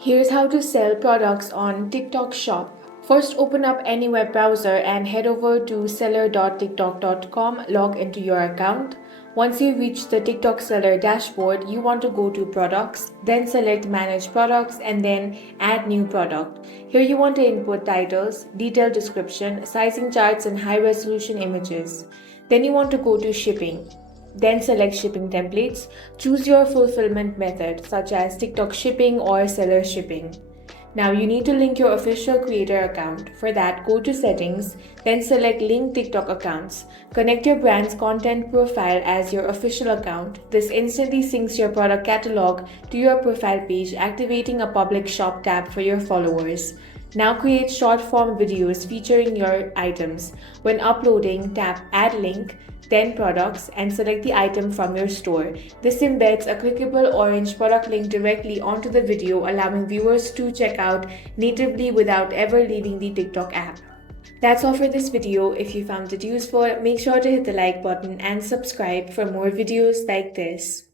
Here's how to sell products on TikTok Shop. First, open up any web browser and head over to seller.tiktok.com. Log into your account. Once you reach the TikTok seller dashboard, you want to go to products, then select manage products and then add new product. Here you want to input titles, detailed description, sizing charts and high resolution images. Then you want to go to shipping. Then select shipping templates. Choose your fulfillment method such as TikTok shipping or seller shipping. Now you need to link your official creator account. For that, go to settings, then select link TikTok accounts. Connect your brand's content profile as your official account. This instantly syncs your product catalog to your profile page, activating a public shop tab for your followers. Now create short form videos featuring your items. When uploading, tap add link, then products and select the item from your store. This embeds a clickable orange product link directly onto the video, allowing viewers to check out natively without ever leaving the TikTok app. That's all for this video. If you found it useful, make sure to hit the like button and subscribe for more videos like this.